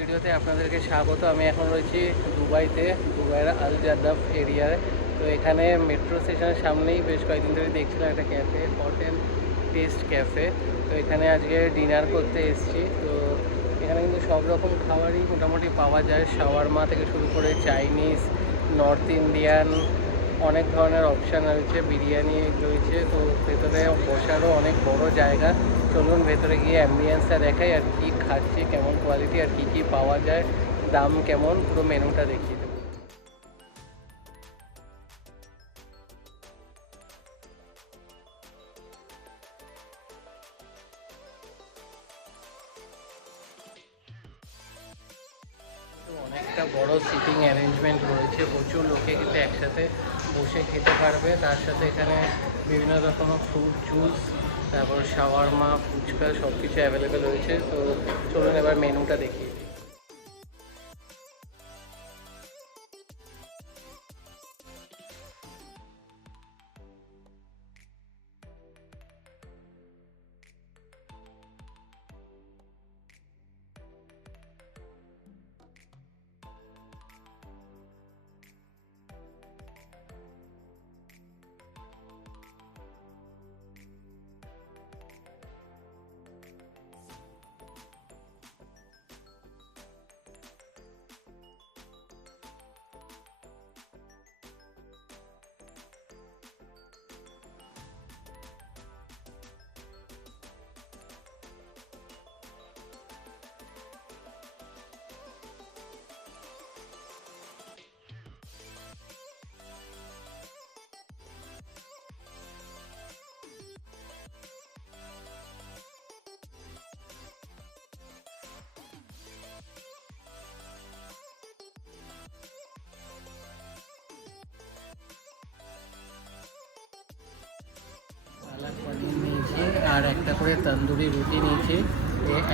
ভিডিওতে আপনাদেরকে স্বাগত। আমি এখন রয়েছি দুবাইতে, দুবাইয়ের আল জাদাফ এরিয়ায়। তো এখানে মেট্রো স্টেশনের সামনেই বেশ কয়েকদিন ধরে দেখছিলাম একটা cafe, hot and test cafe. তো এখানে আজকে ডিনার করতে এসেছি। তো এখানে কিন্তু সব রকম খাবারই মোটামুটি পাওয়া যায়, শাওয়ারমা থেকে শুরু করে চাইনিজ, নর্থ ইন্ডিয়ান, অনেক ধরনের অপশান রয়েছে, বিরিয়ানি রয়েছে। তো ভেতরে বসারও অনেক বড় জায়গা। চলুন ভেতরে গিয়ে অ্যাম্বিয়েন্সটা দেখাই, আর কি খাচ্ছি, কেমন কোয়ালিটি, আর কি কি পাওয়া যায়, দাম কেমন, পুরো মেনুটা দেখিয়ে দেবো। অনেকটা বড় সিটিং অ্যারেঞ্জমেন্ট রয়েছে, প্রচুর লোকে কিন্তু একসাথে বসে খেতে পারবে। তার সাথে এখানে বিভিন্ন রকমের ফ্রুট জুস, তারপর শাওয়ারমা, ফুচকা সব কিছু অ্যাভেলেবেল রয়েছে। তো চলুন এবার মেনুটা দেখি। পালক পনির নিয়েছি, আর একটা করে তন্দুরি রুটি নিয়েছি।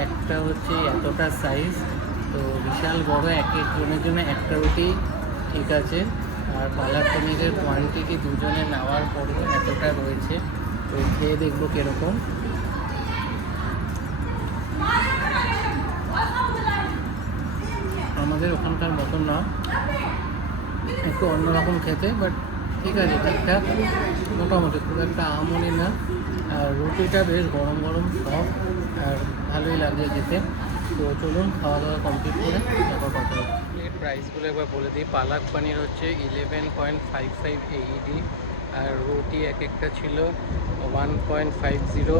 একটা হচ্ছে এতটা সাইজ, তো বিশাল বড়, এক একজনের জন্য একটা রুটি ঠিক আছে। আর পালক পনিরের কোয়ান্টিটি দুজনে নেওয়ার পরেও এতটা রয়েছে। তো খেয়ে দেখবো কীরকম। আমাদের ওখানকার মতন না, একটু অন্যরকম খেতে, বাট ঠিক আছে, ঠিকঠাক, মোটামুটি, খুব একটা আমনি না। আর রুটিটা বেশ গরম গরম সফট, আর ভালোই লাগছে খেতে। তো চলুন খাওয়া দাওয়া কমপ্লিট করে তারপর কথা হবে। প্রাইসগুলো একবার বলে দিই। পালক পনির হচ্ছে 11.55 AED, আর রুটি এক একটা ছিল 1.50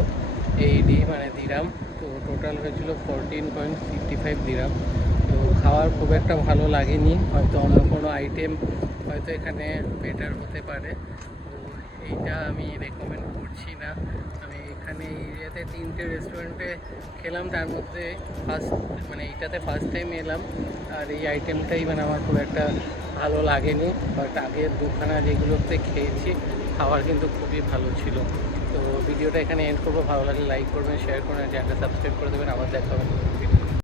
AED, মানে দিরাম। তো টোটাল হয়েছিল 14.55 দিরাম। তো খাওয়ার খুব একটা ভালো লাগেনি, হয়তো অন্য কোনো আইটেম হয়তো এখানে বেটার হতে পারে। তো এইটা আমি রেকমেন্ড করছি না। আমি এখানে এই এরিয়াতে 3টে রেস্টুরেন্টে খেলাম, তার মধ্যে এইটাতে ফার্স্ট টাইম এলাম। আর এই আইটেমটাই আমার খুব একটা ভালো লাগেনি, বাট আগের দুখানা যেগুলোতে খেয়েছি খাবার কিন্তু খুবই ভালো ছিল। তো ভিডিওটা এখানে এন্ড করবো। ভালো লাগলে লাইক করবেন, শেয়ার করবেন, চ্যানেলটা সাবস্ক্রাইব করে দেবেন। আবার দেখা হবে।